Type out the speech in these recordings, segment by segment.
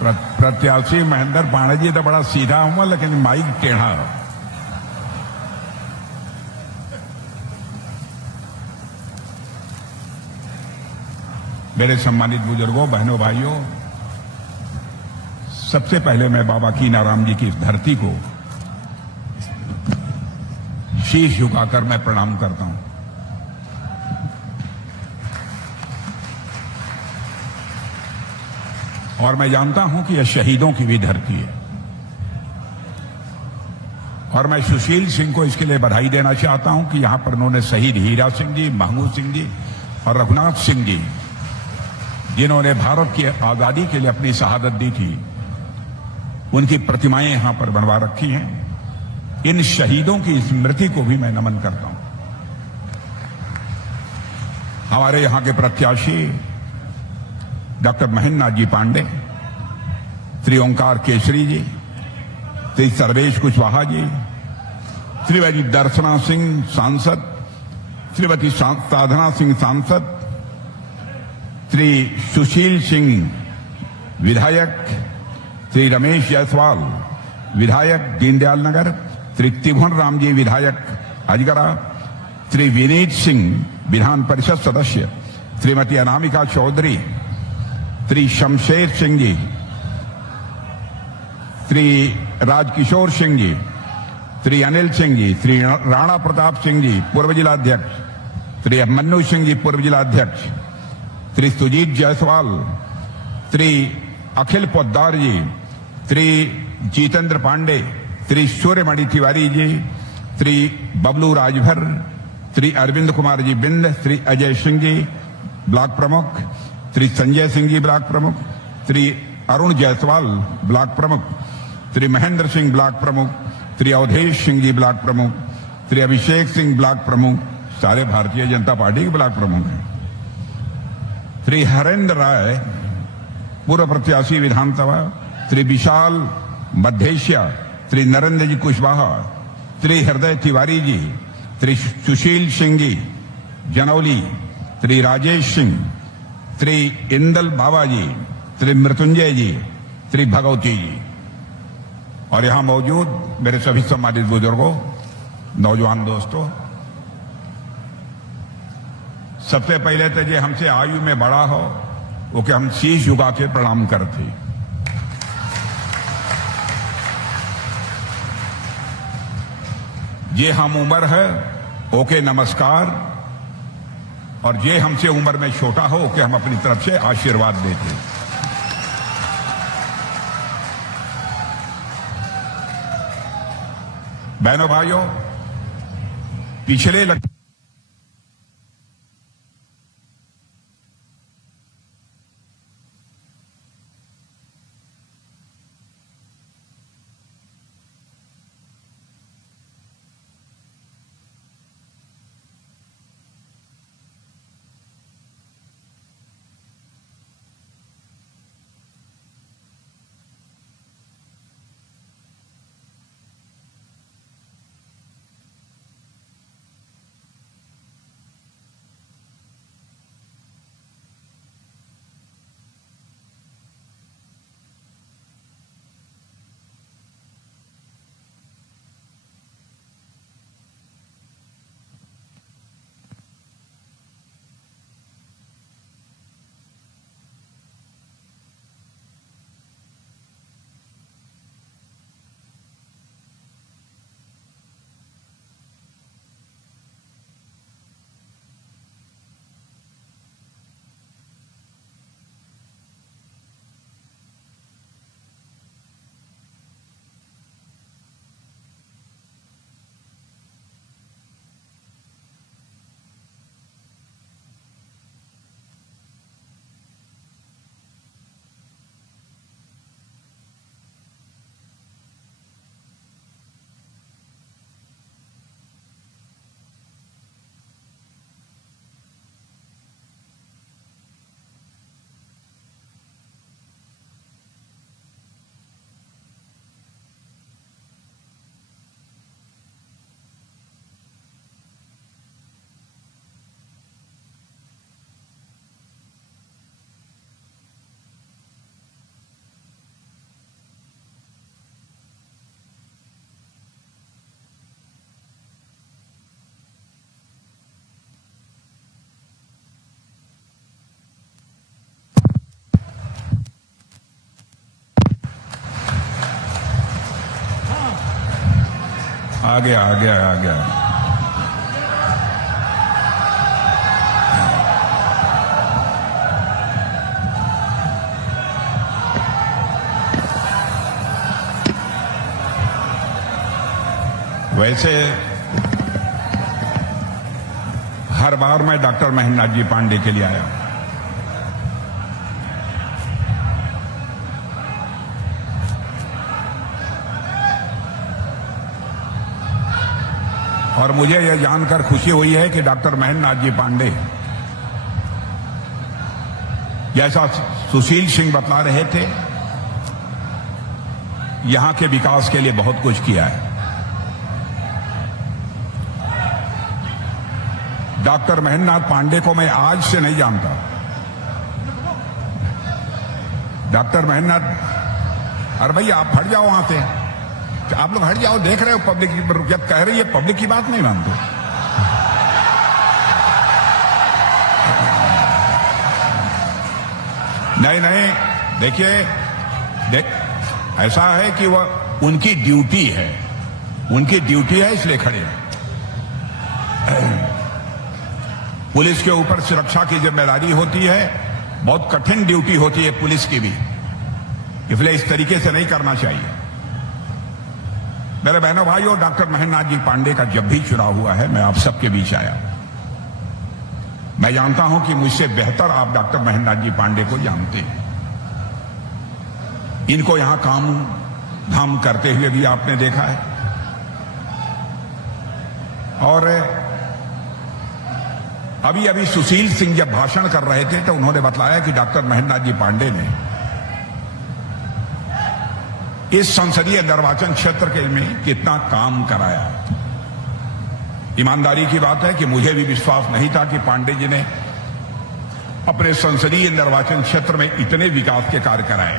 प्रत्याशी महेंद्र पांडे जी तो बड़ा सीधा हुआ, लेकिन माइक टेढ़ा। मेरे सम्मानित बुजुर्गों, बहनों, भाइयों, सबसे पहले मैं बाबा कीनाराम जी की इस धरती को शीश झुकाकर मैं प्रणाम करता हूं। और मैं जानता हूं कि यह शहीदों की भी धरती है। और मैं सुशील सिंह को इसके लिए बधाई देना चाहता हूं कि यहां पर उन्होंने शहीद हीरा सिंह जी, महमूद सिंह जी और रघुनाथ सिंह जी, जिन्होंने भारत की आजादी के लिए अपनी शहादत दी थी, उनकी प्रतिमाएं यहां पर बनवा रखी हैं। इन शहीदों की स्मृति को भी मैं नमन करता हूं। हमारे यहां के प्रत्याशी डॉक्टर महेंद्र नाथ जी पांडे, श्री ओंकार केसरी जी, श्री सर्वेश कुशवाहा जी, श्रीमती दर्शना सिंह सांसद, श्रीमती साधना सिंह सांसद, श्री सुशील सिंह विधायक, श्री रमेश जायसवाल विधायक दीनदयाल नगर, श्री त्रिभुवन राम जी विधायक अजगरा, श्री विनीत सिंह विधान परिषद सदस्य, श्रीमती अनामिका चौधरी, श्री शमशेर सिंह जी, श्री राजकिशोर सिंह जी, श्री अनिल सिंह जी, श्री राणा प्रताप सिंह जी पूर्व जिलाध्यक्ष, श्री अभिमन्यु सिंह जी पूर्व जिलाध्यक्ष, श्री सुजीत जायसवाल, श्री अखिल पोद्दार जी, श्री जीतेंद्र पांडे, श्री सूर्यमणि तिवारी जी, श्री बबलू राजभर, श्री अरविंद कुमार जी बिंद, श्री अजय सिंह जी ब्लॉक प्रमुख, श्री संजय सिंह जी ब्लॉक प्रमुख, श्री अरुण जायसवाल ब्लॉक प्रमुख, श्री महेंद्र सिंह ब्लॉक प्रमुख, श्री अवधेश सिंह जी ब्लॉक प्रमुख, श्री अभिषेक सिंह ब्लॉक प्रमुख, सारे भारतीय जनता पार्टी के ब्लॉक प्रमुख हैं, श्री हरेंद्र राय पूर्व प्रत्याशी विधानसभा, श्री विशाल मध्येशिया, श्री नरेंद्र जी कुशवाहा, श्री हृदय तिवारी जी, श्री सुशील सिंह जी जनौली, श्री राजेश सिंह, श्री इंदल बाबा जी, श्री मृत्युंजय जी, श्री भगवती जी, और यहां मौजूद मेरे सभी सम्मानित बुजुर्गों, नौजवान दोस्तों, सबसे पहले तो ये हमसे आयु में बड़ा हो वो कि हम शीश झुका के प्रणाम करते। ये हम उम्र है ओके नमस्कार, और ये हमसे उम्र में छोटा हो कि हम अपनी तरफ से आशीर्वाद देते। बहनों भाइयों, पिछले आ गया आ गया आ गया। वैसे हर बार मैं डॉक्टर महेंद्रनाथ जी पांडे के लिए आया, और मुझे यह जानकर खुशी हुई है कि डॉक्टर महेंद्रनाथ जी पांडे, जैसा सुशील सिंह बतला रहे थे, यहां के विकास के लिए बहुत कुछ किया है। डॉक्टर महेंद्रनाथ पांडे को मैं आज से नहीं जानता। डॉक्टर महेंद्रनाथ, अरे भैया आप हट जाओ वहां से, आप लोग हट जाओ, देख रहे हो पब्लिक जब कह रही है, पब्लिक की बात नहीं मानते। नहीं नहीं, देखिए ऐसा है कि वह उनकी ड्यूटी है, उनकी ड्यूटी है, इसलिए खड़े हैं। पुलिस के ऊपर सुरक्षा की जिम्मेदारी होती है, बहुत कठिन ड्यूटी होती है पुलिस की भी, इसलिए इस तरीके से नहीं करना चाहिए। मेरे बहनों भाइयों, डॉक्टर महेंद्रनाथ जी पांडे का जब भी चुनाव हुआ है, मैं आप सबके बीच आया। मैं जानता हूं कि मुझसे बेहतर आप डॉक्टर महेंद्रनाथ जी पांडे को जानते हैं। इनको यहां काम धाम करते हुए भी आपने देखा है, और अभी अभी सुशील सिंह जब भाषण कर रहे थे तो उन्होंने बतलाया कि डॉक्टर महेंद्रनाथ जी पांडे ने इस संसदीय निर्वाचन क्षेत्र के में कितना काम कराया। ईमानदारी की बात है कि मुझे भी विश्वास नहीं था कि पांडे जी ने अपने संसदीय निर्वाचन क्षेत्र में इतने विकास के कार्य कराए।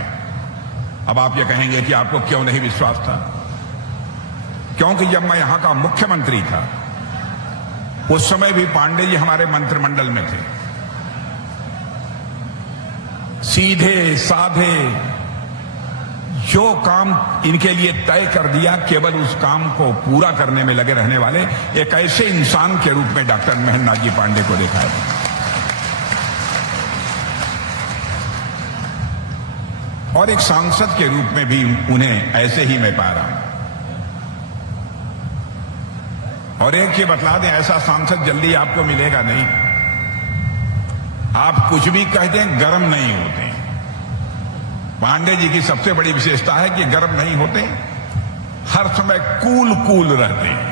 अब आप ये कहेंगे कि आपको क्यों नहीं विश्वास था? क्योंकि जब मैं यहां का मुख्यमंत्री था, उस समय भी पांडे जी हमारे मंत्रिमंडल में थे। सीधे साधे जो काम इनके लिए तय कर दिया, केवल उस काम को पूरा करने में लगे रहने वाले एक ऐसे इंसान के रूप में डॉक्टर महेंद्रनाथ जी पांडे को देखा है। और एक सांसद के रूप में भी उन्हें ऐसे ही मैं पा रहा हूं। और एक ये बतला दें, ऐसा सांसद जल्दी आपको मिलेगा नहीं। आप कुछ भी कह दें, गर्म नहीं होते। पांडे जी की सबसे बड़ी विशेषता है कि गर्म नहीं होते, हर समय कूल रहते हैं।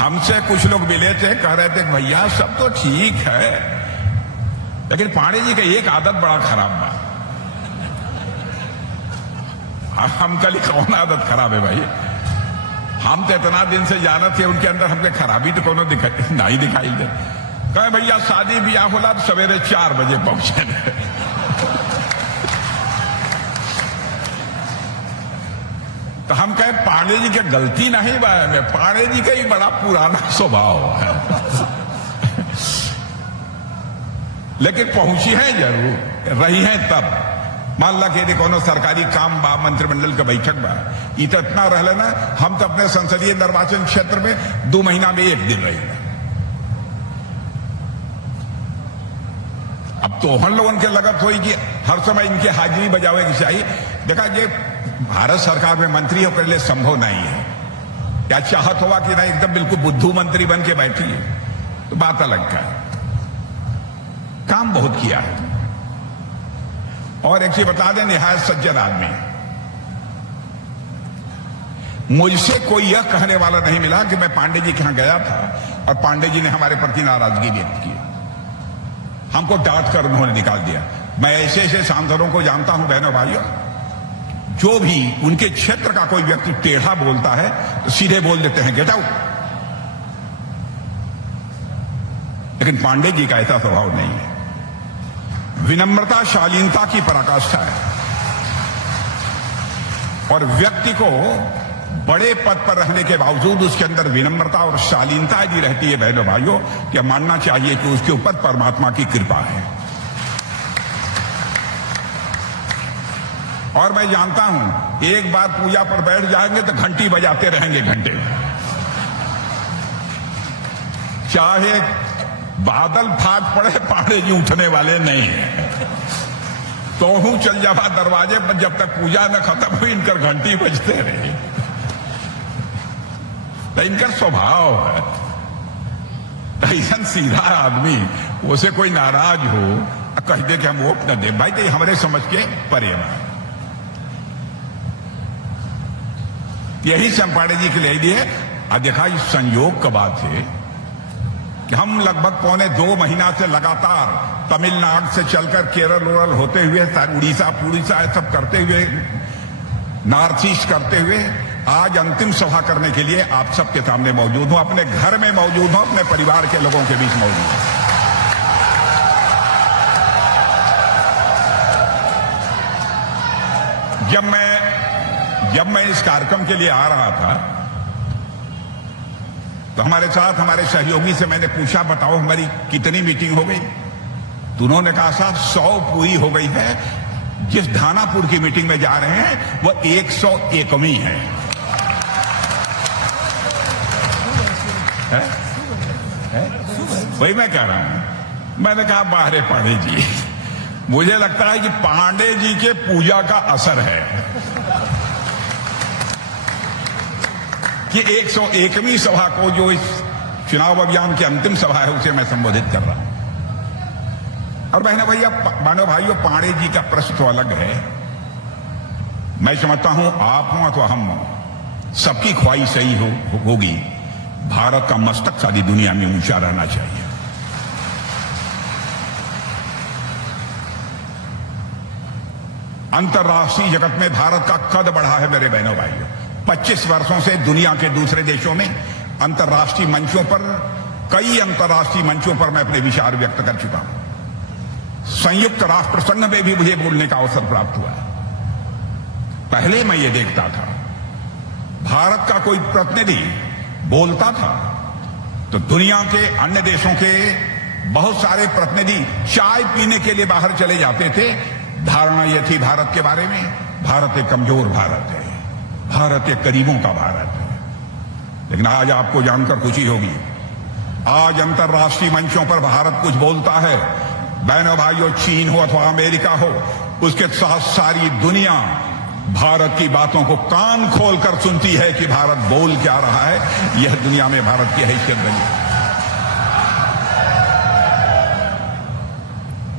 हमसे कुछ लोग मिले थे, कह रहे थे भैया सब तो ठीक है, लेकिन पांडे जी का एक आदत बड़ा खराब बा। हम कल कौन आदत खराब है भाई? हम तो इतना दिन से जानत थे उनके अंदर, हमने खराबी तो कोनो नहीं दिखाई दे। कहे भैया शादी ब्याह होला तो सवेरे 4 बजे पहुंचे। तो हम कहे पांडे जी की गलती नहीं बा, पांडे जी का ही बड़ा पुराना स्वभाव है। लेकिन पहुंची है जरूर, रही है तब। मान ला कि कोनो सरकारी काम बा, मंत्रिमंडल का बैठक बा, इतना रह लेना। हम तो अपने संसदीय निर्वाचन क्षेत्र में 2 महीना में 1 दिन रहे। अब तो हम लोगों के लगत हुई कि हर समय इनके हाजिरी बजावे की चाहिए। देखा, ये भारत सरकार में मंत्री होकर लिए संभव नहीं है। क्या चाहत हुआ कि नहीं, एकदम बिल्कुल बुद्धू मंत्री बन के बैठी है, तो बात अलग का है। काम बहुत किया है। और एक चीज बता दें, निहायत सज्जन आदमी। मुझसे कोई यह कहने वाला नहीं मिला कि मैं पांडे जी के यहां गया था और पांडे जी ने हमारे प्रति नाराजगी व्यक्त की, हमको डांट कर उन्होंने निकाल दिया। मैं ऐसे ऐसे सांसदों को जानता हूं बहनों भाइयों, जो भी उनके क्षेत्र का कोई व्यक्ति टेढ़ा बोलता है तो सीधे बोल देते हैं गेट आउट। लेकिन पांडे जी का ऐसा स्वभाव नहीं है। विनम्रता शालीनता की पराकाष्ठा है, और व्यक्ति को बड़े पद पर रहने के बावजूद उसके अंदर विनम्रता और शालीनता यदि रहती है बहनों भाइयों, क्या मानना चाहिए कि उसके ऊपर परमात्मा की कृपा है। और मैं जानता हूं एक बार पूजा पर बैठ जाएंगे तो घंटी बजाते रहेंगे घंटे, चाहे बादल फाट पड़े, पांडे जी उठने वाले नहीं है। तो हूं चल जावा दरवाजे पर, जब तक पूजा न खत्म हुई इनकर घंटी बजते रहे। तो इनका स्वभाव है, ऐसा सीधा आदमी उसे कोई नाराज हो कह दे कि हम वोट न दे, भाई तो हमारे समझ के परे है। यही से हम पांडे जी के लिए दिए। देखा इस संयोग का बात है कि हम लगभग पौने 2 महीना से लगातार तमिलनाडु से चलकर केरल उरल होते हुए उड़ीसा सब करते हुए, नॉर्थ ईस्ट करते हुए आज अंतिम सभा करने के लिए आप सबके सामने मौजूद हूं। अपने घर में मौजूद हूं, अपने परिवार के लोगों के बीच मौजूद हूं। जब मैं इस कार्यक्रम के लिए आ रहा था तो हमारे साथ हमारे सहयोगी से मैंने पूछा, बताओ हमारी कितनी मीटिंग हो गई? तो उन्होंने कहा साहब 100 पूरी हो गई है। जिस धानापुर की मीटिंग में जा रहे हैं वो 101वीं है। वही मैं कह रहा हूं। मैंने कहा बाहरे पांडे जी, मुझे लगता है कि पांडे जी के पूजा का असर है कि 101वीं सभा को, जो इस चुनाव अभियान की अंतिम सभा है, उसे मैं संबोधित कर रहा हूं। और बहनों भाइयों, पांडे जी का प्रश्न तो अलग है। मैं समझता हूं आप हों अथवा हम हों, सबकी ख्वाहिश सही होगी, भारत का मस्तक सारी दुनिया में ऊंचा रहना चाहिए। अंतर्राष्ट्रीय जगत में भारत का कद बढ़ा है मेरे बहनों भाइयों। 25 वर्षों से दुनिया के दूसरे देशों में अंतर्राष्ट्रीय मंचों पर, कई अंतर्राष्ट्रीय मंचों पर मैं अपने विचार व्यक्त कर चुका हूं। संयुक्त राष्ट्र संघ में भी मुझे बोलने का अवसर प्राप्त हुआ। पहले मैं ये देखता था, भारत का कोई प्रतिनिधि बोलता था तो दुनिया के अन्य देशों के बहुत सारे प्रतिनिधि चाय पीने के लिए बाहर चले जाते थे। धारणा यह थी भारत के बारे में, भारत एक कमजोर भारत है, भारत एक गरीबों का भारत है। लेकिन आज आपको जानकर खुशी होगी, आज अंतर्राष्ट्रीय मंचों पर भारत कुछ बोलता है। बहनों भाइयों, चीन हो अथवा अमेरिका हो, उसके साथ सारी दुनिया भारत की बातों को कान खोलकर सुनती है कि भारत बोल क्या रहा है। यह दुनिया में भारत की हैसियत रही है।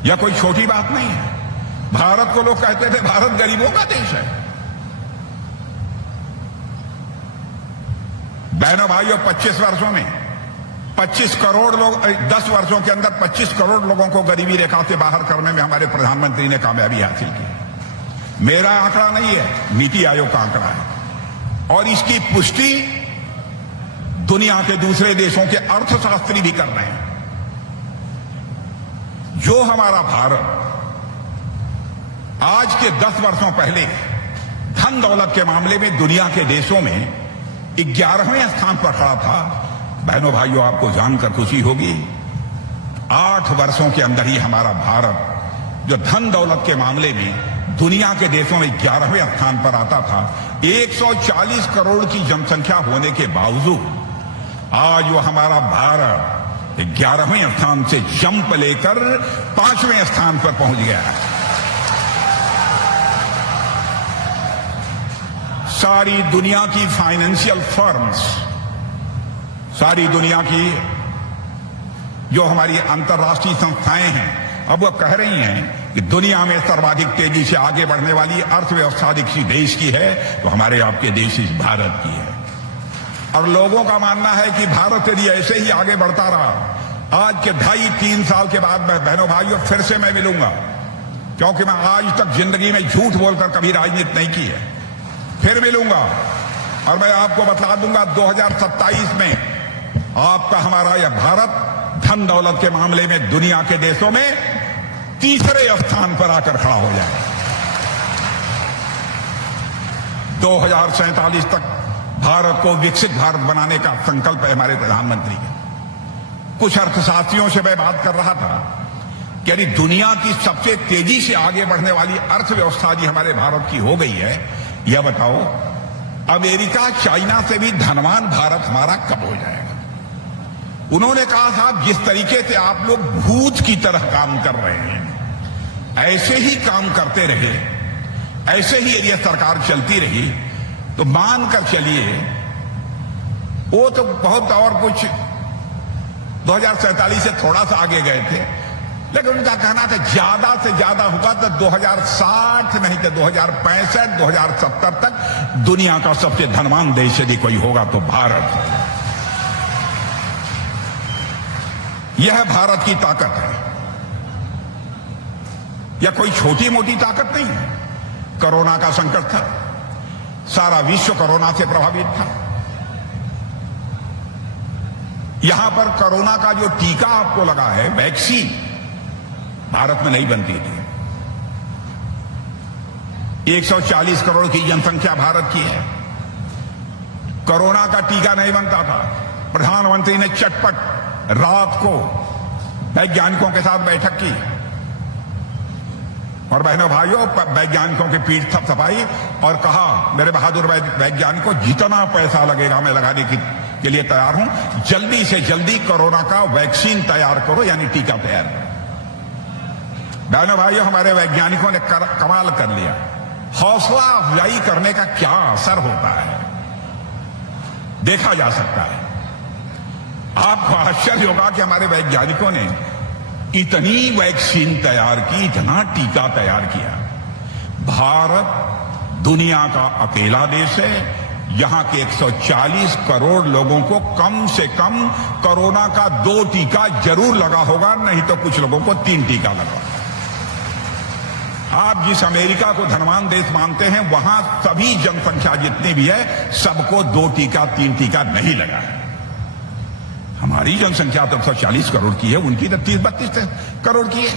यह कोई छोटी बात नहीं है। भारत को लोग कहते थे भारत गरीबों का देश है। बहनों भाइयों, 25 वर्षों में 25 करोड़ लोग, 10 वर्षों के अंदर 25 करोड़ लोगों को गरीबी रेखा से बाहर करने में हमारे प्रधानमंत्री ने कामयाबी हासिल की। मेरा आंकड़ा नहीं है, नीति आयोग का आंकड़ा है। और इसकी पुष्टि दुनिया के दूसरे देशों के अर्थशास्त्री भी कर रहे हैं। जो हमारा भारत आज के 10 वर्षों पहले धन दौलत के मामले में दुनिया के देशों में 11वें स्थान पर खड़ा था, बहनों भाइयों आपको जानकर खुशी होगी, 8 वर्षों के अंदर ही हमारा भारत जो धन दौलत के मामले में दुनिया के देशों में 11वें स्थान पर आता था, 140 करोड़ की जनसंख्या होने के बावजूद आज वो हमारा भारत 11वें स्थान से जंप लेकर 5वें स्थान पर पहुंच गया है। सारी दुनिया की फाइनेंशियल फर्म्स, सारी दुनिया की जो हमारी अंतर्राष्ट्रीय संस्थाएं हैं, अब वो कह रही हैं कि दुनिया में सर्वाधिक तेजी से आगे बढ़ने वाली अर्थव्यवस्था किसी देश की है तो हमारे आपके देश इस भारत की है। और लोगों का मानना है कि भारत यदि ऐसे ही आगे बढ़ता रहा, आज के 2.5-3 साल के बाद मैं बहनों भाइयों फिर से मैं मिलूंगा, क्योंकि मैं आज तक जिंदगी में झूठ बोलकर कभी राजनीति नहीं की है। फिर मिलूंगा और मैं आपको बता दूंगा 2027 में आपका हमारा यह भारत धन दौलत के मामले में दुनिया के देशों में तीसरे स्थान पर आकर खड़ा हो जाए। 2047 तक भारत को विकसित भारत बनाने का संकल्प है हमारे प्रधानमंत्री का। कुछ अर्थशास्त्रियों से मैं बात कर रहा था, कि यदि दुनिया की सबसे तेजी से आगे बढ़ने वाली अर्थव्यवस्था जी हमारे भारत की हो गई है, यह बताओ अमेरिका चाइना से भी धनवान भारत हमारा कब हो जाएगा? उन्होंने कहा साहब जिस तरीके से आप लोग भूत की तरह काम कर रहे हैं, ऐसे ही काम करते रहे, ऐसे ही यदि सरकार चलती रही तो मानकर चलिए वो तो बहुत और कुछ 2047 से थोड़ा सा आगे गए थे, लेकिन उनका कहना था ज्यादा से ज्यादा होगा तो 2060 नहीं तो 2065 2070 तक दुनिया का सबसे धनवान देश यदि कोई होगा तो भारत होगा। यह भारत की ताकत है, यह कोई छोटी मोटी ताकत नहीं है। कोरोना का संकट था, सारा विश्व कोरोना से प्रभावित था। यहां पर कोरोना का जो टीका आपको लगा है, वैक्सीन, भारत में नहीं बनती थी। 140 करोड़ की जनसंख्या भारत की है, कोरोना का टीका नहीं बनता था। प्रधानमंत्री ने चटपट रात को वैज्ञानिकों के साथ बैठक की और बहनों भाइयों वैज्ञानिकों की पीठ थपथपाई और कहा मेरे बहादुर वैज्ञानिकों जितना पैसा लगेगा मैं लगाने के लिए तैयार हूं, जल्दी से जल्दी कोरोना का वैक्सीन तैयार करो, यानी टीका तैयार करो। बहनों भाइयों हमारे वैज्ञानिकों ने कमाल कर लिया। हौसला अफजाई करने का क्या असर होता है देखा जा सकता है। आपको आश्चर्य होगा कि हमारे वैज्ञानिकों ने इतनी वैक्सीन तैयार की, इतना टीका तैयार किया। भारत दुनिया का अकेला देश है यहां के 140 करोड़ लोगों को कम से कम कोरोना का 2 टीका जरूर लगा होगा, नहीं तो कुछ लोगों को 3 टीका लगा। आप जिस अमेरिका को धनवान देश मानते हैं, वहां सभी जनसंख्या जितनी भी है सबको 2 टीका 3 टीका नहीं लगा है। हमारी जनसंख्या तो 140 करोड़ की है, उनकी तो 30-32 करोड़ की है।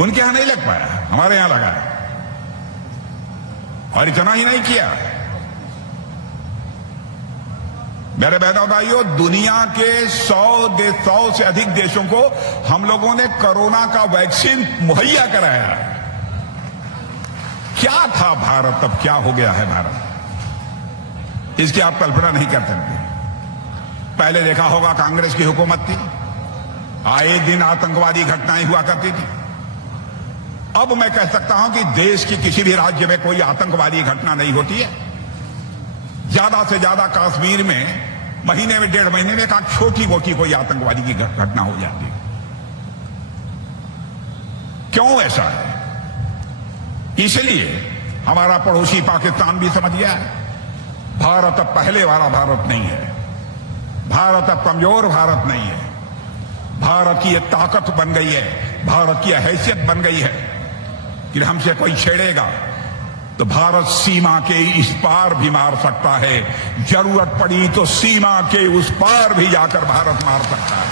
उनके यहां नहीं लग पाया, हमारे यहां लगा है। और इतना ही नहीं किया, मेरे बहनों भाइयों, दुनिया के 100 से अधिक देशों को हम लोगों ने कोरोना का वैक्सीन मुहैया कराया। क्या था भारत, अब क्या हो गया है भारत, इसकी आप कल्पना नहीं कर सकते। पहले देखा होगा कांग्रेस की हुकूमत थी, आए दिन आतंकवादी घटनाएं हुआ करती थी। अब मैं कह सकता हूं कि देश की किसी भी राज्य में कोई आतंकवादी घटना नहीं होती है। ज्यादा से ज्यादा कश्मीर में महीने में 1.5 महीने में एक छोटी मोटी कोई आतंकवादी की घटना हो जाती है। क्यों ऐसा है? इसलिए हमारा पड़ोसी पाकिस्तान भी समझ गया है भारत अब पहले वाला भारत नहीं है, भारत अब कमजोर भारत नहीं है। भारत की एक ताकत बन गई है, भारत की हैसियत बन गई है कि हमसे कोई छेड़ेगा तो भारत सीमा के इस पार भी मार सकता है, जरूरत पड़ी तो सीमा के उस पार भी जाकर भारत मार सकता है।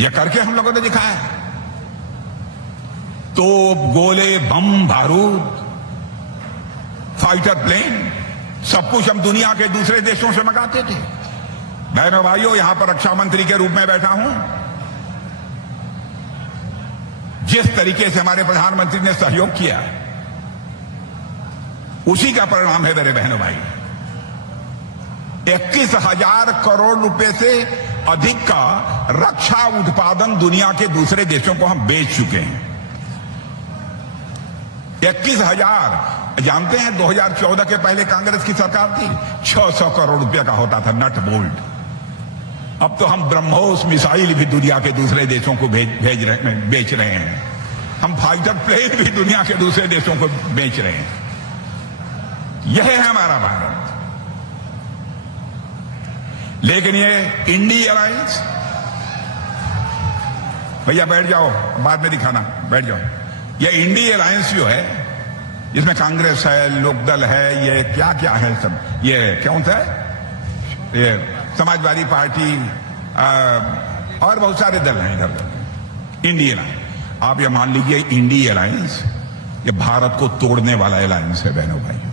यह करके हम लोगों ने दिखाया। तो गोले, बम, बारूद, फाइटर प्लेन, सब कुछ हम दुनिया के दूसरे देशों से मंगाते थे। बहनों भाइयों, यहां पर रक्षा मंत्री के रूप में बैठा हूं। जिस तरीके से हमारे प्रधानमंत्री ने सहयोग किया, उसी का परिणाम है मेरे बहनों भाई। 31,000 करोड़ रुपए से अधिक का रक्षा उत्पादन दुनिया के दूसरे देशों को हम बेच चुके हैं। 21,000। जानते हैं 2014 के पहले कांग्रेस की सरकार थी, 600 करोड़ रुपए का होता था नट बोल्ट। अब तो हम ब्रह्मोस मिसाइल भी दुनिया के दूसरे देशों को बेच रहे हैं। हम फाइटर प्लेन भी दुनिया के दूसरे देशों को बेच रहे हैं। यह है हमारा भारत। लेकिन ये इंडी अलायंस, भैया बैठ जाओ, बाद में दिखाना, बैठ जाओ। ये इंडी अलायंस जो है, जिसमें कांग्रेस है, लोकदल है, ये क्या क्या है सब, ये कौन सा है, ये समाजवादी पार्टी और बहुत सारे दल हैं इधर। इंडी अलायंस, आप ये मान लीजिए इंडी अलायंस ये भारत को तोड़ने वाला अलायंस है बहनों भाइयों।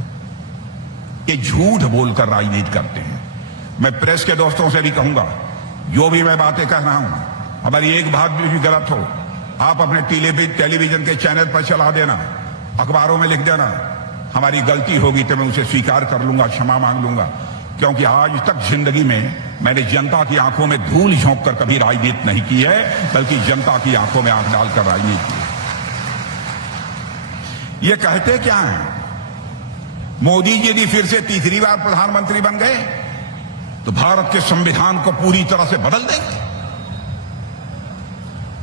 ये झूठ बोलकर राजनीति करते हैं। मैं प्रेस के दोस्तों से भी कहूंगा, जो भी मैं बातें कह रहा हूं, हमारी एक बात भी गलत हो, आप अपने टेलीविजन के चैनल पर चला देना, अखबारों में लिख देना, हमारी गलती होगी तो मैं उसे स्वीकार कर लूंगा, क्षमा मांग लूंगा। क्योंकि आज तक जिंदगी में मैंने जनता की आंखों में धूल झोंक कर कभी राजनीति नहीं की है, बल्कि जनता की आंखों में आंख डालकर राजनीति की है। ये कहते क्या है, मोदी जी यदि फिर से तीसरी बार प्रधानमंत्री बन गए तो भारत के संविधान को पूरी तरह से बदल देंगे।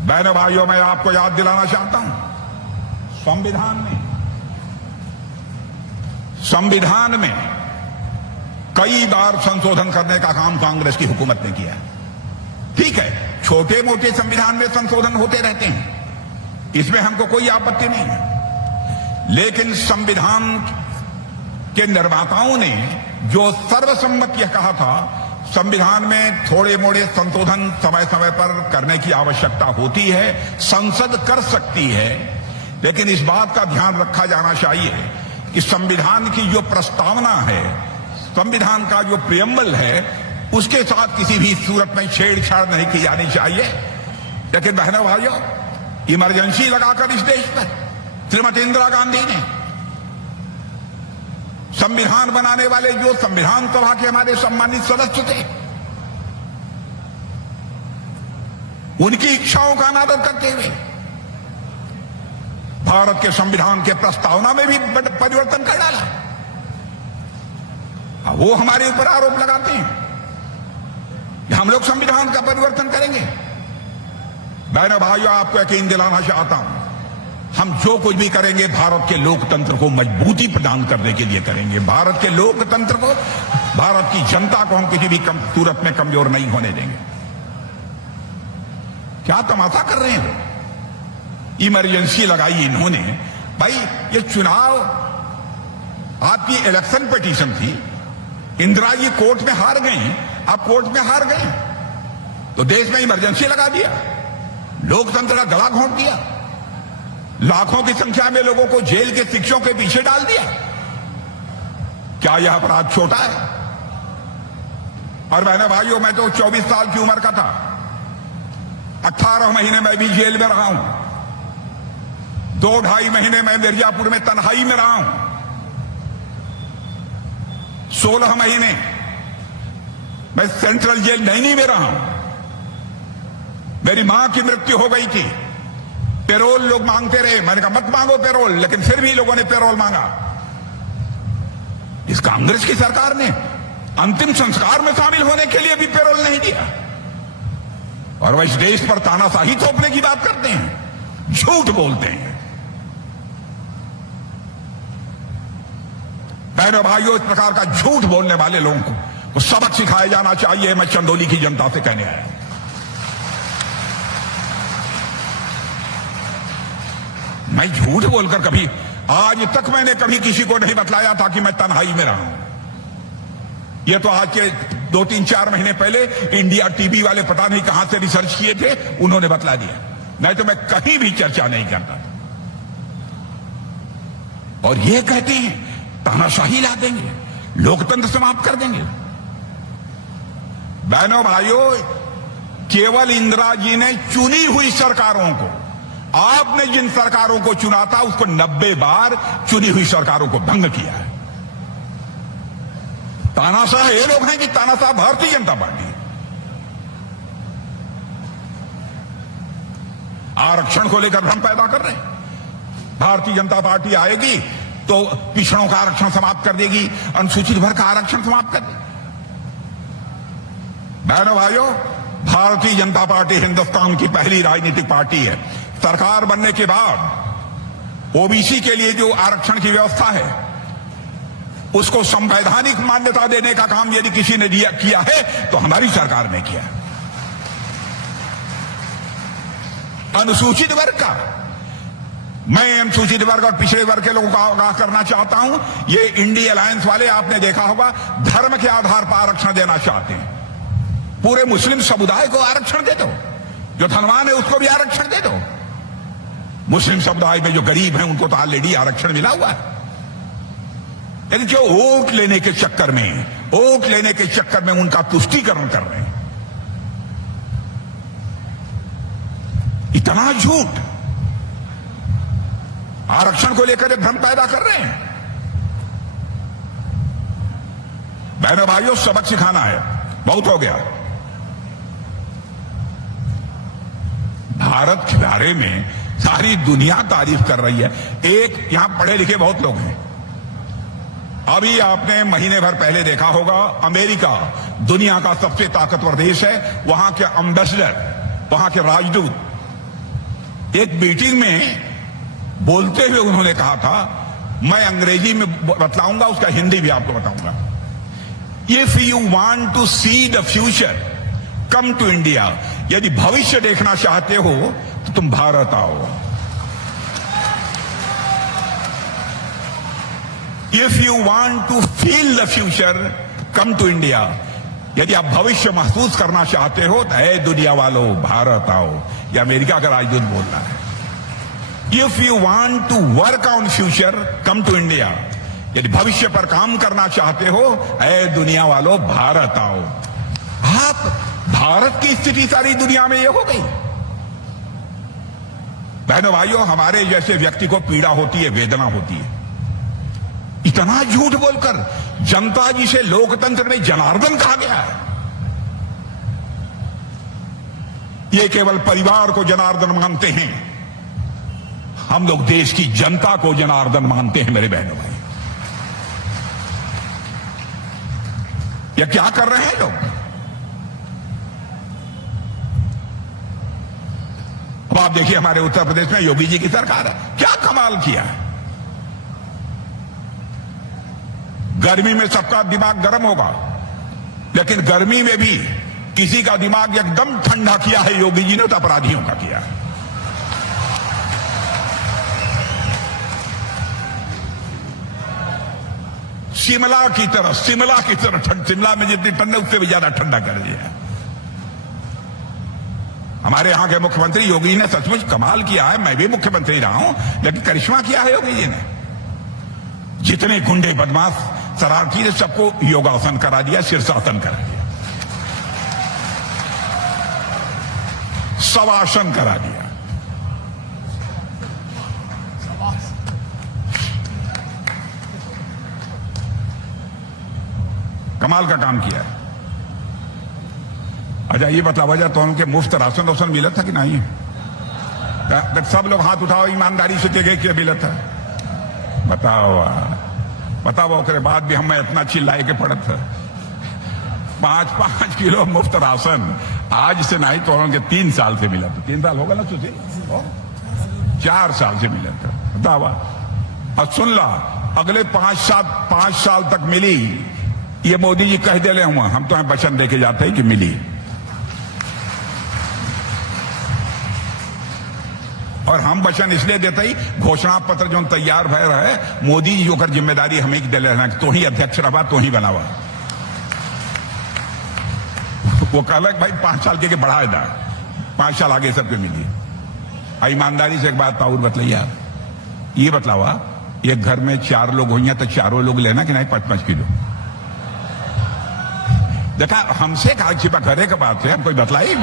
बहनों भाइयों, मैं आपको याद दिलाना चाहता हूं, संविधान में कई बार संशोधन करने का काम कांग्रेस की हुकूमत ने किया है। ठीक है, छोटे मोटे संविधान में संशोधन होते रहते हैं, इसमें हमको कोई आपत्ति नहीं है, लेकिन संविधान के निर्माताओं ने जो सर्वसम्मत यह कहा था, संविधान में थोड़े मोड़े संशोधन समय समय पर करने की आवश्यकता होती है, संसद कर सकती है, लेकिन इस बात का ध्यान रखा जाना चाहिए कि संविधान की जो प्रस्तावना है, संविधान का जो प्रियम्बल है, उसके साथ किसी भी सूरत में छेड़छाड़ नहीं की जानी चाहिए। लेकिन बहनों भाइयों, इमरजेंसी लगाकर इस देश में श्रीमती इंदिरा गांधी ने, संविधान बनाने वाले जो संविधान सभा के हमारे सम्मानित सदस्य थे, उनकी इच्छाओं का अनादर करते हुए भारत के संविधान के प्रस्तावना में भी परिवर्तन कर डाला। वो हमारे ऊपर आरोप लगाते हैं कि हम लोग संविधान का परिवर्तन करेंगे। बहनों भाइयों, आपको यकीन दिलाना चाहता हूं, हम जो कुछ भी करेंगे भारत के लोकतंत्र को मजबूती प्रदान करने के लिए करेंगे। भारत के लोकतंत्र को, भारत की जनता को हम किसी भी सूरत में कमजोर नहीं होने देंगे। क्या तमाशा कर रहे हैं? इमरजेंसी लगाई इन्होंने। भाई, ये चुनाव आपकी इलेक्शन पिटीशन थी, इंदिरा जी कोर्ट में हार गई, आप कोर्ट में हार गए तो देश में इमरजेंसी लगा दिया, लोकतंत्र का गला घोंट दिया, लाखों की संख्या में लोगों को जेल के शिक्षों के पीछे डाल दिया। क्या यह अपराध छोटा है? और बहनों भाइयों, मैं तो 24 साल की उम्र का था, 18 महीने मैं भी जेल में रहा हूं, 2-2.5 महीने मैं मिर्जापुर में तन्हाई में रहा हूं, 16 महीने मैं सेंट्रल जेल नैनी में रहा हूं। मेरी मां की मृत्यु हो गई थी, पेरोल लोग मांगते रहे, मैंने कहा मत मांगो पेरोल, लेकिन फिर भी लोगों ने पेरोल मांगा। इस कांग्रेस की सरकार ने अंतिम संस्कार में शामिल होने के लिए भी पेरोल नहीं दिया, और वह इस देश पर तानाशाही थोपने की बात करते हैं, झूठ बोलते हैं। बहनों भाइयों, इस प्रकार का झूठ बोलने वाले लोगों को सबक सिखाया जाना चाहिए। मैं चंदौली की जनता से कहने आया, मैं झूठ बोलकर कभी, आज तक मैंने कभी किसी को नहीं बतलाया था कि मैं तन्हाई में रहा हूं। यह तो आज के 2-3-4 महीने पहले इंडिया टीवी वाले पता नहीं कहां से रिसर्च किए थे, उन्होंने बतला दिया, नहीं तो मैं कहीं भी चर्चा नहीं करता था। और ये कहते हैं तानाशाही ला देंगे, लोकतंत्र समाप्त कर देंगे। बहनों भाइयों, केवल इंदिरा जी ने चुनी हुई सरकारों को, आपने जिन सरकारों को चुना था उसको 90 बार चुनी हुई सरकारों को भंग किया है। तानाशाह ये लोग हैं कि तानाशाह भारतीय जनता पार्टी। आरक्षण को लेकर भ्रम पैदा कर रहे हैं। भारतीय जनता पार्टी आएगी तो पिछड़ों का आरक्षण समाप्त कर देगी, अनुसूचित वर्ग का आरक्षण समाप्त कर देगी। बहनों भाइयों, भारतीय जनता पार्टी हिंदुस्तान की पहली राजनीतिक पार्टी है। सरकार बनने के बाद ओबीसी के लिए जो आरक्षण की व्यवस्था है, उसको संवैधानिक मान्यता देने का काम यदि किसी ने किया है तो हमारी सरकार ने किया। अनुसूचित वर्ग का, मैं अनुसूचित वर्ग और पिछड़े वर्ग के लोगों को आगाह करना चाहता हूं, ये इंडिया अलायंस वाले, आपने देखा होगा, धर्म के आधार पर आरक्षण देना चाहते हैं। पूरे मुस्लिम समुदाय को आरक्षण दे दो, जो धनवान है उसको भी आरक्षण दे दो। मुस्लिम समुदाय में जो गरीब हैं उनको तो ऑलरेडी आरक्षण मिला हुआ है, लेकिन जो वोट लेने के चक्कर में उनका तुष्टीकरण कर रहे हैं, इतना झूठ आरक्षण को लेकर एक भ्रम पैदा कर रहे हैं। बहनों भाइयों, सबक सिखाना है, बहुत हो गया। भारत के बारे में सारी दुनिया तारीफ कर रही है। एक यहां पढ़े लिखे बहुत लोग हैं। अभी आपने महीने भर पहले देखा होगा, अमेरिका दुनिया का सबसे ताकतवर देश है। वहां के एम्बेसडर, वहां के राजदूत एक मीटिंग में बोलते हुए उन्होंने कहा था, मैं अंग्रेजी में बतलाऊंगा, उसका हिंदी भी आपको बताऊंगा। If you want to see the future, come to India. यदि भविष्य देखना चाहते हो तो तुम भारत आओ। If you want to feel the future, come to India. यदि आप भविष्य महसूस करना चाहते हो तो ऐ दुनिया वालों, भारत आओ। यह अमेरिका का राजदूत बोल रहा है। If you want to work on future, come to India. यदि भविष्य पर काम करना चाहते हो, ऐ दुनिया वालों, भारत आओ। आप भारत की स्थिति सारी दुनिया में यह हो गई। बहनों भाइयों, हमारे जैसे व्यक्ति को पीड़ा होती है, वेदना होती है। इतना झूठ बोलकर जनता जी से लोकतंत्र में जनार्दन कहा गया है। ये केवल परिवार को जनार्दन मानते हैं, हम लोग देश की जनता को जनार्दन मानते हैं। मेरे बहनों भाई, ये क्या कर रहे हैं लोग? अब आप देखिए, हमारे उत्तर प्रदेश में योगी जी की सरकार है, क्या कमाल किया है। गर्मी में सबका दिमाग गर्म होगा, लेकिन गर्मी में भी किसी का दिमाग एकदम ठंडा किया है योगी जी ने, तो अपराधियों का किया है। शिमला की तरह ठंड, शिमला में जितनी ठंड है उससे भी ज्यादा ठंडा कर दिया। हमारे यहां के मुख्यमंत्री योगी जी ने सचमुच कमाल किया है। मैं भी मुख्यमंत्री रहा हूं, लेकिन करिश्मा किया है योगी जी ने। जितने गुंडे बदमाश शरारती ने सबको योगासन करा दिया, शीर्षासन करा दिया, शवासन करा दिया। कमाल का काम किया है। अच्छा ये बताओ, वजह तो उनके मुफ्त राशन रोशन मिला था कि नहीं? सब लोग हाथ उठाओ ईमानदारी से देखे कि मिला था। बताओ ओकरे बाद भी हमें इतना चिल्लाए के पड़त था। 5-5 किलो मुफ्त राशन आज से नहीं तो उनके 3 साल से मिला था। 3 साल होगा ना तुझे, 4 साल से मिला था। बताओ, और सुन ला, अगले 5 साल तक मिली। ये मोदी जी कह दे हुआ, हम तो वचन देके जाते हैं कि मिली। और हम वचन इसलिए देते ही, घोषणा पत्र जो तैयार भय रहे, मोदी जी होकर जिम्मेदारी हमें की दिले रहना, तो ही अध्यक्ष रहा, तो ही बनावा। वो कहला भाई 5 साल के बढ़ाए दा, 5 साल आगे सबके मिली। ईमानदारी से एक बात और बतलाइया, ये बतलावा, एक घर में 4 लोग होइए तो चारों लोग लेना कि नहीं 5-5 किलो? देखा, हमसे कहा छिपा घरे का बात है, हम कोई बतलाई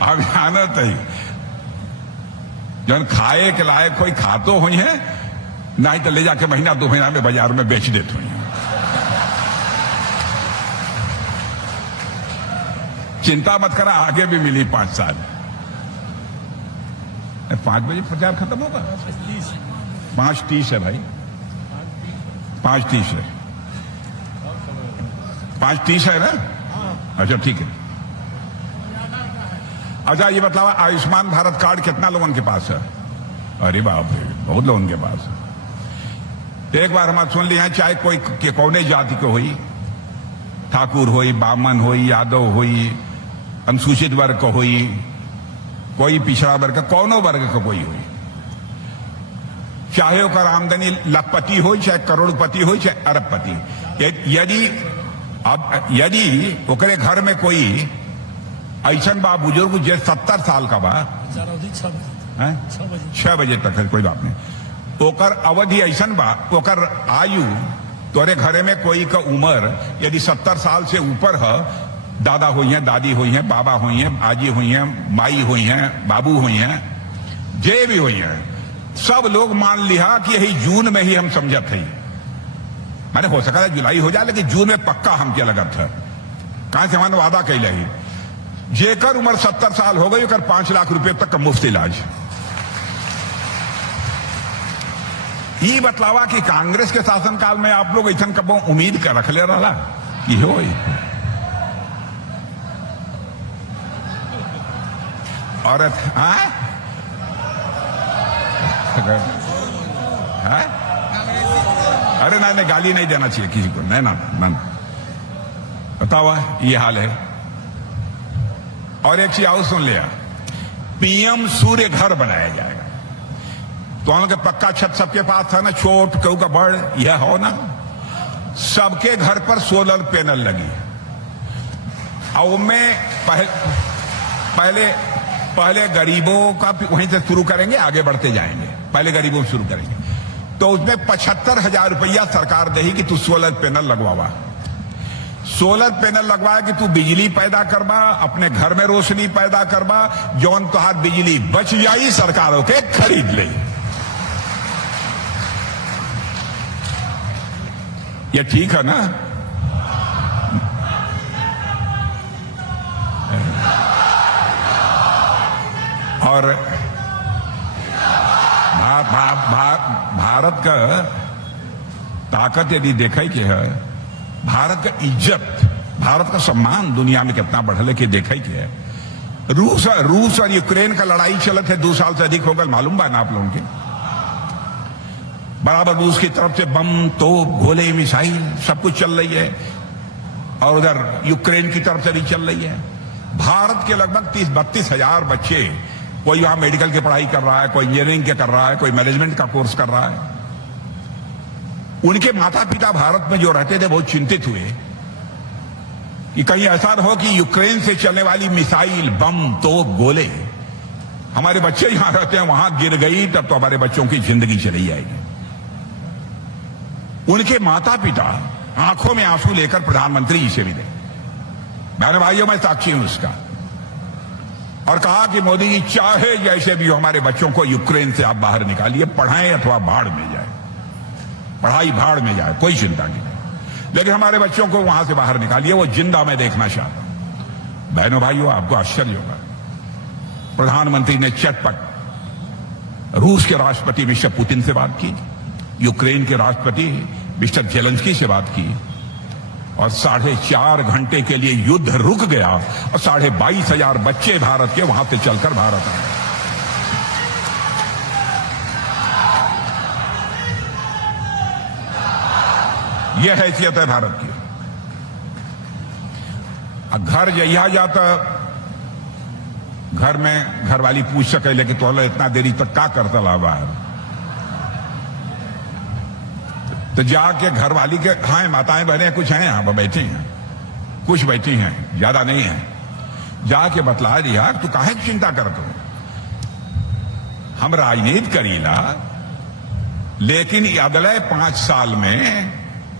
अब आनत है जन खाए के लायक कोई खातो हुई है, नहीं तो ले जाके महीना 2 महीना में बाजार में बेच देते हुई। चिंता मत करा, आगे भी मिली 5 साल। 5 बजे प्रचार खत्म होगा, 5:30 है भाई, 5:30 है, 5:30 है ना? अच्छा ठीक है। अच्छा ये बताओ, आयुष्मान भारत कार्ड कितना लोगों के पास है? अरे बाप रे, बहुत लोगों के पास है। एक बार हम सुन लिया, चाहे कोई कौने जाति को हुई, ठाकुर हुई, बामन हुई, यादव हुई, अनुसूचित वर्ग को हुई, कोई पिछड़ा वर्ग का, कौनो वर्ग का कोई हुई, चाहे ओकर आमदनी लखपति हो, चाहे करोड़पति हो, चाहे अरबपति, यदि ओकरे घर में कोई ऐसन बा बुजुर्ग जो 70 साल का बा, 6 बजे तक है, कोई बात नहीं, ओकर अवधि ऐसन बा, ओकर आयु, तोरे घरे में कोई का उम्र यदि 70 साल से ऊपर है दादा हुई हैं, दादी हुई हैं, बाबा हुई हैं, आजी हुई हैं, माई हुई हैं, बाबू हुई हैं, जे भी हुई हैं, सब लोग मान लिया कि यही जून में ही हम समझत है। मैंने हो सका था जुलाई हो जाए, लेकिन जून में पक्का हम क्या लगत है। कहां से हमारे वादा कैले ही जेकर उम्र 70 साल हो गई ओकर 5 लाख रुपए तक का मुफ्त इलाज। ये बतलावा कि कांग्रेस के शासनकाल में आप लोग ऐसा कबो उम्मीद कर रख ले रहा कि हो औरत अरे ना गाली नहीं देना चाहिए किसी को, नहीं ना बताओ ये हाल है। और एक चीज और सुन लिया, पीएम सूर्य घर बनाया जाएगा। तो उनके पक्का छत सबके पास था ना, छोट कऊ का बड़ यह हो ना, सबके घर पर सोलर पैनल लगी। और में पहले गरीबों का वहीं से शुरू करेंगे, आगे बढ़ते जाएंगे। पहले गरीबों से शुरू करेंगे तो उसमें 75,000 रुपया सरकार देगी कि तू सोलर पैनल लगवावा। सोलर पैनल लगवाया कि तू बिजली पैदा करवा, अपने घर में रोशनी पैदा करवा, जौन तुहार बिजली बच जाई सरकारों के खरीद ले। ये ठीक है ना? और भारत का ताकत यदि देखा कि है, भारत का इज्जत, भारत का सम्मान दुनिया में कितना बढ़ल के देखा कि है। रूस और यूक्रेन का लड़ाई चलत है 2 साल से अधिक हो गए, मालूम बा ना आप लोगों के? बराबर रूस की तरफ से बम, तोप, गोले, मिसाइल सब कुछ चल रही है, और उधर यूक्रेन की तरफ से भी चल रही है। भारत के लगभग 30-32 हजार बच्चे, कोई वहां मेडिकल की पढ़ाई कर रहा है, कोई इंजीनियरिंग के कर रहा है, कोई मैनेजमेंट का कोर्स कर रहा है। उनके माता पिता भारत में जो रहते थे बहुत चिंतित हुए कि कहीं ऐसा न हो कि यूक्रेन से चलने वाली मिसाइल, बम, तोप, गोले हमारे बच्चे यहां रहते हैं वहां गिर गई, तब तो हमारे बच्चों की जिंदगी चली जाएगी। उनके माता पिता आंखों में आंसू लेकर प्रधानमंत्री जी से मिले। मेरे भाइयों, मैं साक्षी हूं उसका, और कहा कि मोदी जी चाहे जैसे भी हो हमारे बच्चों को यूक्रेन से आप बाहर निकालिए, पढ़ाएं अथवा भाड़ में जाए, पढ़ाई भाड़ में जाए, कोई चिंता नहीं, लेकिन हमारे बच्चों को वहां से बाहर निकालिए, वो जिंदा मैं देखना चाहता हूं। बहनों भाइयों, आपको आश्चर्य होगा, प्रधानमंत्री ने चटपट रूस के राष्ट्रपति मिस्टर पुतिन से बात की, यूक्रेन के राष्ट्रपति मिस्टर जेलेंस्की से बात की, और 4.5 घंटे के लिए युद्ध रुक गया, और 22,500 बच्चे भारत के वहां से चलकर भारत आए। यह हैसियत है भारत की। घर जइया जाता, घर में घरवाली पूछ सके लेकिन तो इतना देरी तक का करता ला बाहर, तो जाके घरवाली के, हाँ माताएं बहनें कुछ हैं यहां पर बैठी हैं, कुछ बैठी हैं, ज्यादा नहीं है, जाके बतला दिया तू काहे की चिंता करते हो, हम राजनीति करीला, लेकिन अगले 5 साल में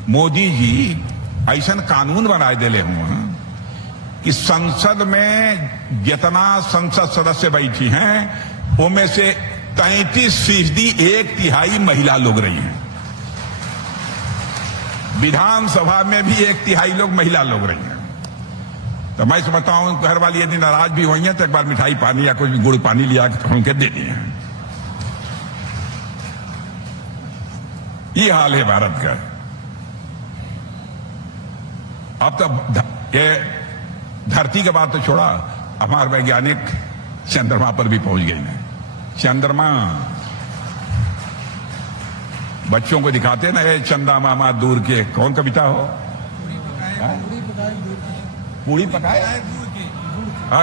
मोदी जी ऐसा कानून बनाए दिले हुए कि संसद में जितना संसद सदस्य बैठी हैं उनमें से 33%, 1/3 महिला लोग रही हैं। विधानसभा में भी 1/3 लोग महिला लोग रही हैं। तो मैं समझता हूं घर वाली यदि नाराज भी हुई हैं तो एक बार मिठाई पानी या कुछ गुड़ पानी लिया तो उनके दे दिए। ये हाल है भारत का। अब तो ये धरती के बाद तो छोड़ा, हमारे वैज्ञानिक चंद्रमा पर भी पहुंच गए हैं। चंद्रमा बच्चों को दिखाते ना, ये चंदा मामा दूर के, कौन कविता हो, पूड़ी पकाए,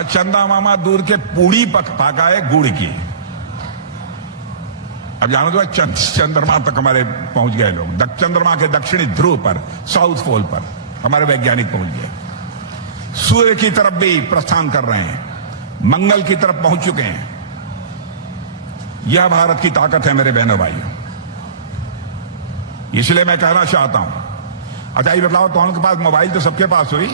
चंदा मामा दूर के पूड़ी पकाए गुड़ की। अब जानो तो चंद्रमा तक हमारे पहुंच गए लोग, चंद्रमा के दक्षिणी ध्रुव पर, साउथ पोल पर हमारे वैज्ञानिक पहुंच गए। सूर्य की तरफ भी प्रस्थान कर रहे हैं, मंगल की तरफ पहुंच चुके हैं। यह भारत की ताकत है मेरे बहनों भाइयों। इसलिए मैं कहना चाहता हूं, अच्छा ये बताओ, तो उनके पास मोबाइल तो सबके पास हुई,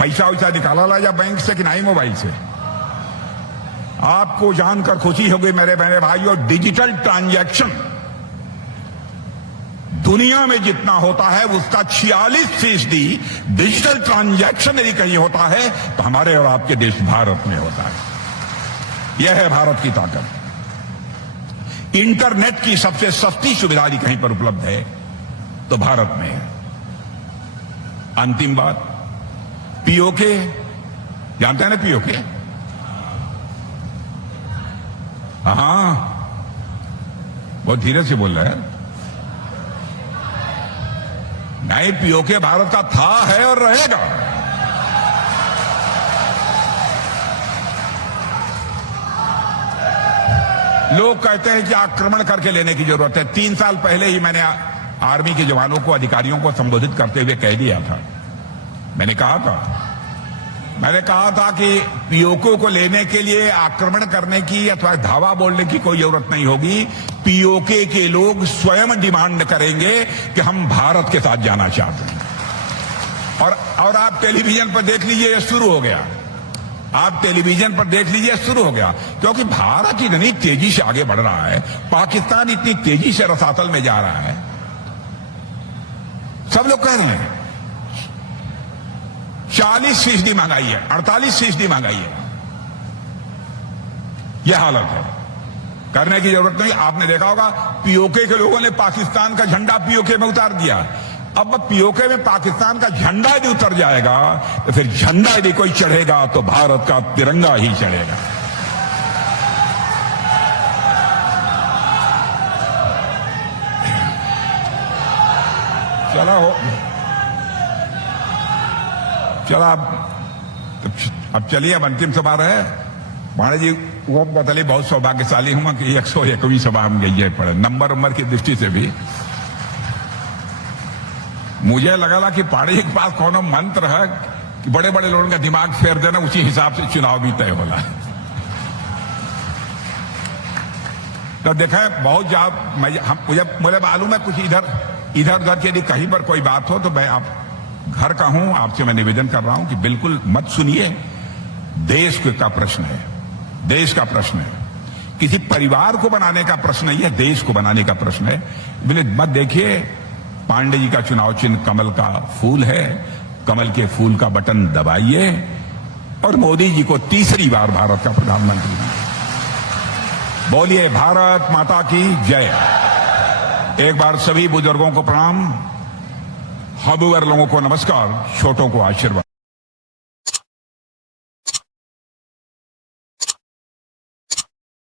पैसा वैसा निकाला ला या बैंक से कि नहीं मोबाइल से? आपको जानकर खुशी होगी मेरे बहने भाइयों, डिजिटल ट्रांजैक्शन दुनिया में जितना होता है उसका 46% डिजिटल ट्रांजैक्शन यदि कहीं होता है तो हमारे और आपके देश भारत में होता है। यह है भारत की ताकत। इंटरनेट की सबसे सस्ती सुविधा यदि कहीं पर उपलब्ध है तो भारत में है। अंतिम बात, पीओके जानते हैं ना? पीओके, हाँ, बहुत धीरे से बोल रहे हैं। नहीं, पीओके भारत का था, है और रहेगा। लोग कहते हैं कि आक्रमण करके लेने की जरूरत है। 3 साल पहले ही मैंने आर्मी के जवानों को, अधिकारियों को संबोधित करते हुए कह दिया था। मैंने कहा था कि पीओके को लेने के लिए आक्रमण करने की अथवा धावा बोलने की कोई जरूरत नहीं होगी। पीओके के लोग स्वयं डिमांड करेंगे कि हम भारत के साथ जाना चाहते हैं। और आप टेलीविजन पर देख लीजिए, ये शुरू हो गया। आप टेलीविजन पर देख लीजिए, शुरू हो गया। क्योंकि भारत इतनी तेजी से आगे बढ़ रहा है, पाकिस्तान इतनी तेजी से रसातल में जा रहा है। सब लोग कह रहे हैं 40% महंगाई है, 48% महंगाई है। यह हालत है, करने की जरूरत नहीं। आपने देखा होगा पीओके के लोगों ने पाकिस्तान का झंडा पीओके में उतार दिया। अब पीओके में पाकिस्तान का झंडा यदि उतर जाएगा तो फिर झंडा यदि कोई चढ़ेगा तो भारत का तिरंगा ही चढ़ेगा। चलो अब चलिए, अब अंतिम सभा रहे। पांडे जी वो बताइए, बहुत सौभाग्यशाली हूं कि 101वीं सभा हम गई है पड़े। नंबर की दृष्टि से भी मुझे लगा कि पांडे जी के पास कौन मंत्र है कि बड़े बड़े लोगों का दिमाग फेर देना, उसी हिसाब से चुनाव भी तय होला। तो देखा बहुत मुझे मालूम है कुछ इधर के लिए कहीं पर कोई बात हो तो मैं आप घर का हूं, आपसे मैं निवेदन कर रहा हूं कि बिल्कुल मत सुनिए। देश का प्रश्न है, देश का प्रश्न है। किसी परिवार को बनाने का प्रश्न नहीं है, देश को बनाने का प्रश्न है। मत देखिए, पांडे जी का चुनाव चिन्ह कमल का फूल है। कमल के फूल का बटन दबाइए और मोदी जी को तीसरी बार भारत का प्रधानमंत्री बनाइए। बोलिए भारत माता की जय। एक बार सभी बुजुर्गों को प्रणाम, हबुगर लोगों को नमस्कार, छोटों को आशीर्वाद।